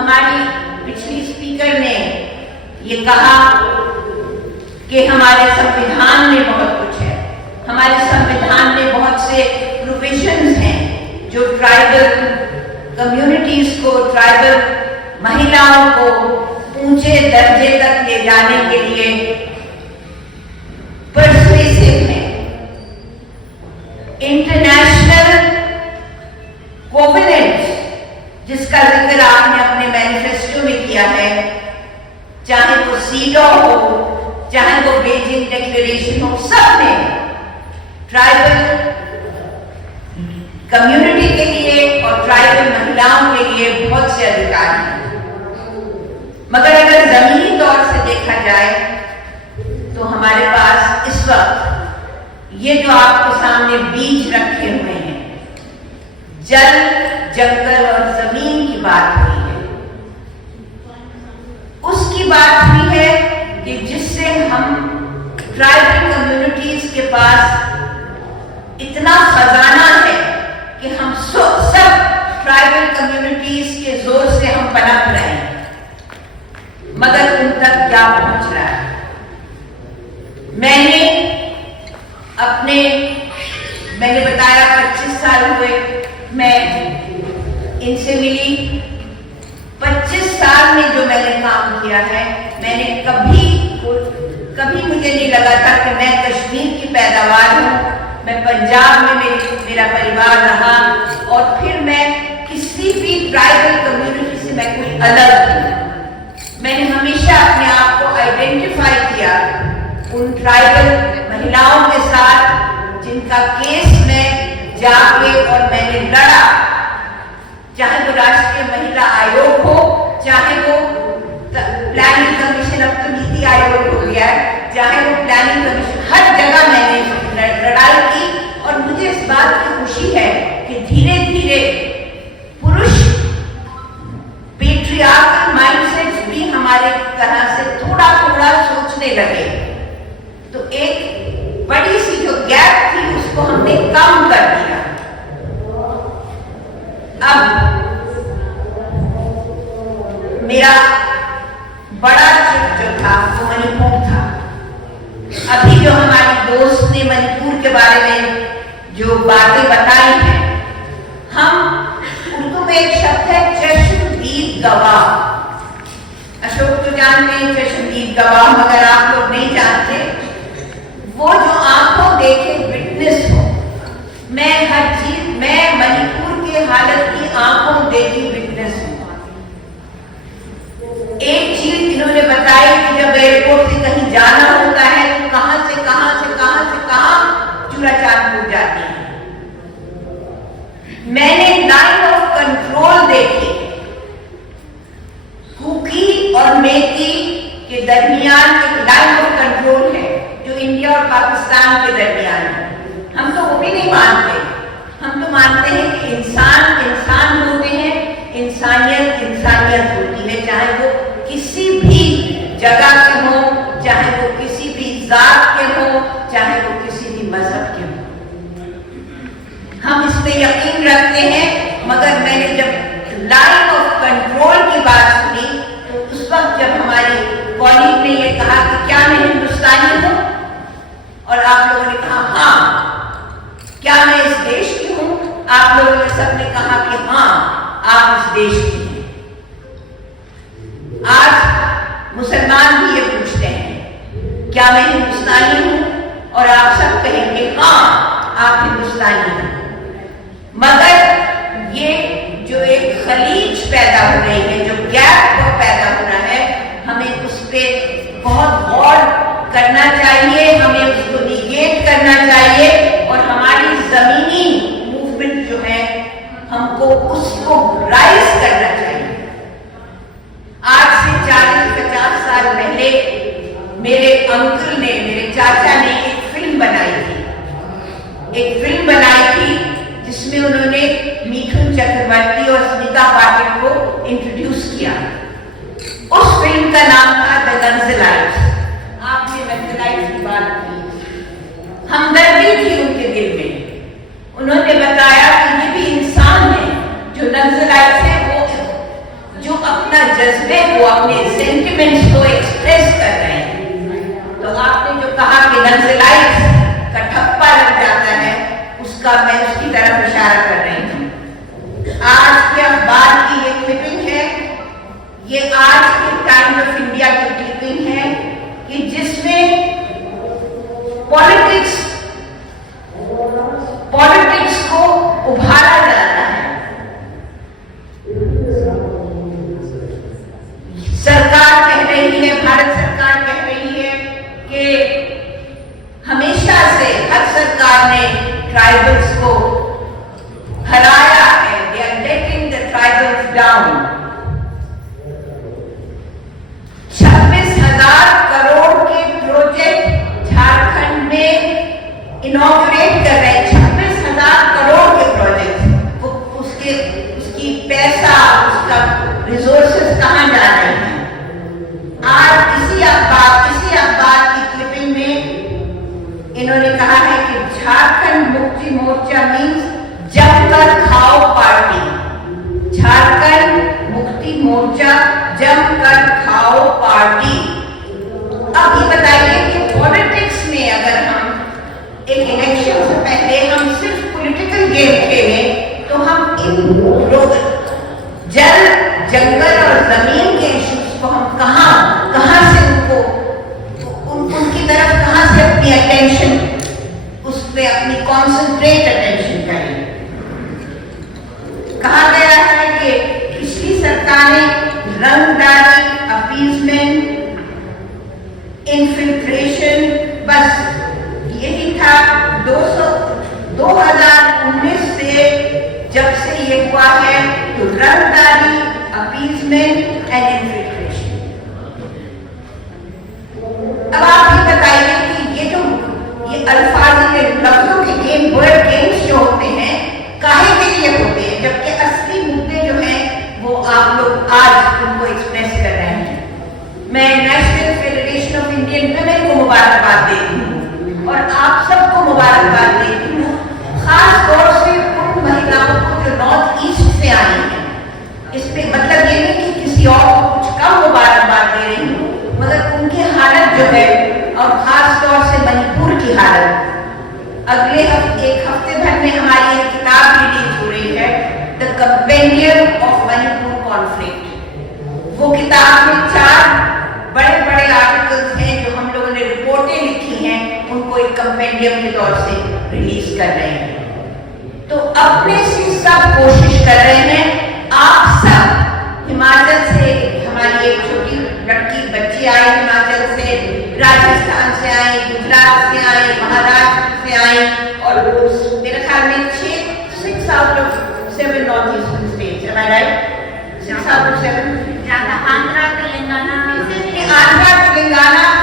ہماری پچھلی اسپیکر نے یہ کہا کہ ہمارے سموِدھان میں بہت کچھ ہے. ہمارے سموِدھان میں بہت سے پروویژنز ہیں جو ٹرائبل کمیونٹیز کو، ٹرائبل مہیلاؤں کو اونچے درجے تک لے جانے کے لیے پرسویسو ہیں. انٹرنیشنل کووننٹ جس کا ذکر آپ نے اپنے مینیفیسٹو میں کیا ہے، چاہے وہ سیڈو ہو، چاہے وہ بیجنگ ڈکلیریشن ہو، سب میں ٹرائبل کمیونٹی کے لیے اور ٹرائبل مہیلاؤں کے لیے بہت سے ادھیکار ہیں. مگر اگر زمینی طور سے دیکھا جائے تو ہمارے پاس اس وقت یہ جو آپ کے سامنے بیج رکھے ہوئے ہیں، جل، جنگل اور زمین کی بات ہوئی ہے. اس کی بات ہوئی ہے کہ جس سے ہم ٹرائبل کمیونٹیز کے پاس اتنا خزانہ ہے کہ ہم سب ٹرائبل کمیونٹیز کے زور سے ہم پنپ رہے ہیں، مگر ان تک کیا پہنچ رہا ہے؟ میں نے بتایا 25 سال ہوئے میں ان سے ملی. 25 سال میں جو میں نے کام کیا ہے، میں نے کبھی مجھے نہیں لگا تھا کہ میں کشمیر کی پیداوار ہوں، میں پنجاب میں میرا پریوار رہا، اور پھر میں کسی بھی ٹرائبل کمیونٹی سے میں کوئی الگ ہوں. میں نے ہمیشہ اپنے آپ کو آئیڈینٹیفائی کیا ان ٹرائبل مہیلاؤں کے ساتھ جن کا کیس میں جا کے اور میں نے لڑا، چاہے وہ راشٹریہ مہیلا آیوگ ہو، چاہے وہ پلاننگ کمیشن، اب تو نیتی آیوگ ہو گیا ہے، چاہے وہ پلاننگ کمیشن، ہر جگہ میں نے لڑائی کی. اور مجھے اس بات کی خوشی ہے کہ دھیرے دھیرے پروش پیٹریارکل مائنڈ سیٹس بھی ہمارے طرح سے تھوڑا تھوڑا سوچنے لگے. تو ایک بڑی سی جو گیپ تھی اس کو ہم نے کم کر دیا. اب میرا بڑا ٹرپ جو تھا وہ منی پور تھا. ابھی جو ہماری دوست نے منی پور کے بارے میں جو باتیں بتائی ہیں، ہم اردو میں ایک شبد ہے چشمدید گواہ. اشوک تو جانتے ہیں چشمدید گواہ، مگر آپ لوگ نہیں جانتے. وہ جو آنکھوں دیکھے وٹنس ہو. میں ہر چیز، میں منی پور کی حالت کی آنکھوں دیکھی وٹنس ہوں. ایک چیز انہوں نے بتائی کہ جب ایئرپورٹ سے کہیں جانا ہوتا ہے تو کہاں سے کہاں چورا چاند پور جاتی ہے. میں نے لائن آف کنٹرول دیکھی، کوکی اور میتی کے درمیان ایک لائن آف کنٹرول ہے جو انڈیا اور پاکستان کے درمیان ہے. ہم تو وہ بھی نہیں مانتے. ہم تو مانتے ہیں کہ انسان انسان ہوتے ہیں، انسانیت انسانیت ہوتی ہے، چاہے وہ کسی بھی جگہ کے ہوں، چاہے وہ کسی بھی ذات کے ہوں، چاہے وہ کسی بھی مذہب کے ہوں. ہم اس پہ یقین رکھتے ہیں. مگر میں نے جب لائن آف کنٹرول کی بات سنی تو اس وقت جب ہماری کالج نے یہ کہا کہ کیا میں ہندوستانی ہوں، اور آپ لوگوں نے کہا ہاں، کیا میں اس دیش کی ہوں، آپ لوگوں نے سب نے کہا کہ ہاں آپ اس دیش کی ہیں. آج مسلمان بھی یہ پوچھتے ہیں کیا میں ہندوستانی ہوں، اور آپ سب کہیں گے ہاں آپ ہندوستانی ہیں. مگر یہ جو ایک خلیج پیدا ہو رہی ہے، جو گیپ کو پیدا ہو رہا ہے، ہمیں اس پہ بہت غور کرنا چاہیے، ہمیں اس کو نیگیٹ کرنا چاہیے، اور ہماری زمینی موومنٹ جو ہے ہم کو اس کو رائز کرنا چاہیے. آج سے 40-50 سال پہلے میرے انکل نے، میرے چاچا نے ایک فلم بنائی تھی جس میں انہوں نے میٹھن چکرورتی اور سمیتا پاٹل کو انٹروڈیوس کیا. اس فلم کا نام تھا دی ننزلائٹس. آپ نے ننزلائٹس کی بات کی، ہمدردی تھی ان کے دل میں. انہوں نے بتایا کہ یہ بھی انسان ہے. جو ننزلائٹس ہے وہ जज्बे को, अपने सेंटिमेंट्स को एक्सप्रेस कर रहे हैं। तो आपने जो कहा कि नक्सलाइट्स का ठप्पा लग जाता है, उसका मैं उसकी तरफ इशारा कर रही हूँ। आज के अखबार की ये क्लिपिंग है, ये आज के टाइम्स ऑफ इंडिया की क्लिपिंग है कि जिसमें पॉलिटिक्स को उभारा जाता है। सरकार कह रही है, भारत सरकार कह रही है कि हमेशा से हर सरकार ने ट्राइबल्स को हराया है, they are letting the tribals down। 26,000 crore के प्रोजेक्ट झारखंड में इनॉग्रेट कर रहे हैं। 26,000 करोड़ के प्रोजेक्ट, उसकी पैसा, उसका रिसोर्सेस कहाँ जा रहे हैं? आज इसी अखबार की क्लिपिंग में इन्होंने कहा है कि झारखंड मुक्ति मोर्चा मीन्स जमकर खाओ पार्टी। झारखंड मुक्ति मोर्चा जमकर खाओ पार्टी। अब ये बताइए कि पॉलिटिक्स में अगर हम एक इलेक्शन से पहले हम सिर्फ पॉलिटिकल गेम खेलें तो हम इन जल, जंगल और जमीन के इश्यूज को हम कहां से उनकी तरफ कहां से अपनी अटेंशन, उस पे अपनी कॉन्सेंट्रेट अटेंशन करें। कहा गया है कि पिछली सरकारें रंगदारी, अपीजमेंट, इन्फिल्ट्रेशन, बस यही था। 2019 से जब से ये हुआ है तो रंगदारी, अपीजमेंट एंड इन्फिल्ट्रेशन। अब आप ये बताइए कि ये अल्फाज के लफ्जों के गेम, वर्ड गेम्स जो होते हैं, काहे के लिए होते हैं, जबकि असली मुद्दे जो हैं वो आप लोग आज उनको एक्सप्रेस कर रहे हैं। मैं national federation of Indian women को मुबारकबाद देती हूँ और आप सबको मुबारकबाद देती हूँ, खास तौर से उन महिलाओं को जो नॉर्थ ईस्ट से आई हैं। इस पे मतलब ये नहीं कि किसी और को कुछ कम मुबारकबाद दे रही हूँ, मगर उनकी हालत जो है, और खास तौर से मणिपुर की हालत, अगले एक हफ्ते भर में हमारी एक किताब रिलीज हो रही है, the compendium of Manipur conflict. वो किताब में 4 बड़े बड़े आर्टिकल्स हैं जो हम लोगों ने रिपोर्टें लिखी हैं, उनको एक कंपेंडियम के तौर से रिलीज कर रहे हैं। तो अपने से सब कोशिश कर रहे हैं। आप सब हिमाचल से, हमारी एक छोटी लड़की बच्ची आई हिमाचल से, राजस्थान से आई, गुजरात से आई, महाराष्ट्र से आई, और मेरे ख्याल में 6 out of 7 north eastern states, am I right? 6 out of 7 Andhra Telangana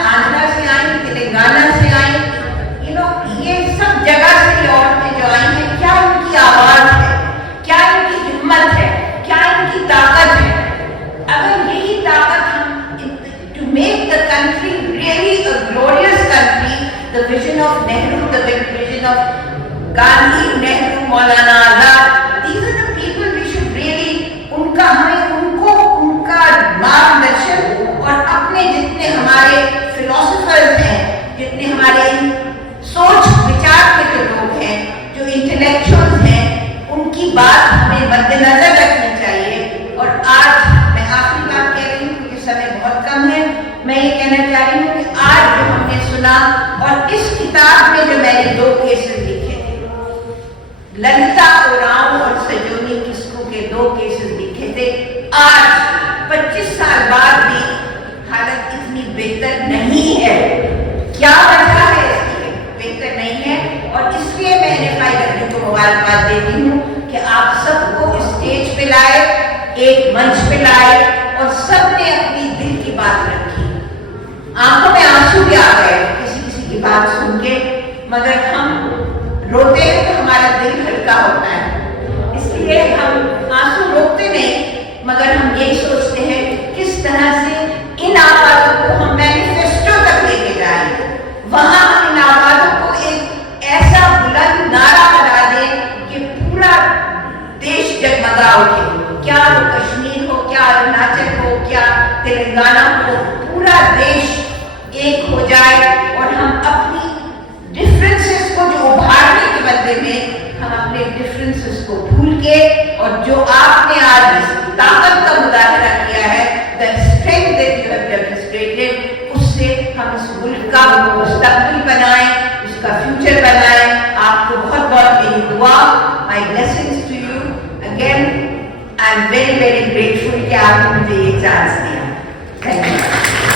Andhra से आई, तेलंगाना से आई, ये सब जगह से औरतें जो आई हैं, क्या इनकी आवाज है, क्या इनकी हिम्मत है, क्या इनकी ताकत है? अगर यही ताकत हम to make the country really a glorious country, the vision of Nehru, the vision of Gandhi, Nehru, Maulana Azad, these are the people we should really, उनका मार्गदर्शन, और अपने जितने हमारे फिलोसोफर्स हैं, जितने हमारे सोच विचार के जो लोग हैं, जो इंटेलेक्चुअल्स हैं, उनकी बात हमें मद्देनजर रखनी चाहिए। और आज मैं आखिरी बात कह रही हूँ क्योंकि समय बहुत कम है। मैं ये कहना चाह रही हूँ कि आज जो हमने सुना, और इस किताब में जो मैंने 2 केसेस लिखे थे, ललिता उरांव और सजोनी किस्कू के 2 केसेस लिखे थे, आज 25 साल बाद भी हालत इतनी बेहतर नहीं है। क्या वजह है इसकी बेहतर नहीं है? और इसलिए मैं NFI करने को मुबारकबाद देती हूँ कि आप सबको स्टेज पे लाए, एक मंच पे लाए, और सबने अपनी दिल की बात रखी। आंखों में आंसू भी आ गए किसी की बात सुन के, मगर हम रोते हैं तो हमारा दिल हल्का होता है, इसलिए हम आंसू रोकते नहीं, मगर हम यही सोचते हैं किस तरह से इन आवाज़ों को हम मैनिफेस्टो तक लेके जाएं, वहां हम इन आवाज़ों को एक ऐसा बुलंद नारा बना दें कि पूरा देश जगमगा उठे। क्या वो कश्मीर हो, क्या अरुणाचल हिमाचल हो क्या तेलंगाना हो, पूरा देश एक हो जाए और हम अपनी डिफरेंसेस को जो उभारने के बदले में हम अपने डिफरेंसेस को भूल के, और जो आपने आज इस ताकत का मुजाहरा किया है, the strength that you have demonstrated, उससे हम इस मुल्क का मुस्तकबिल बनाएं, उसका फ्यूचर बनाएं। आपको बहुत बहुत मेरी दुआ, my blessings to you. Again I am very very grateful कि आपने मुझे ये चांस दिया। Thank you.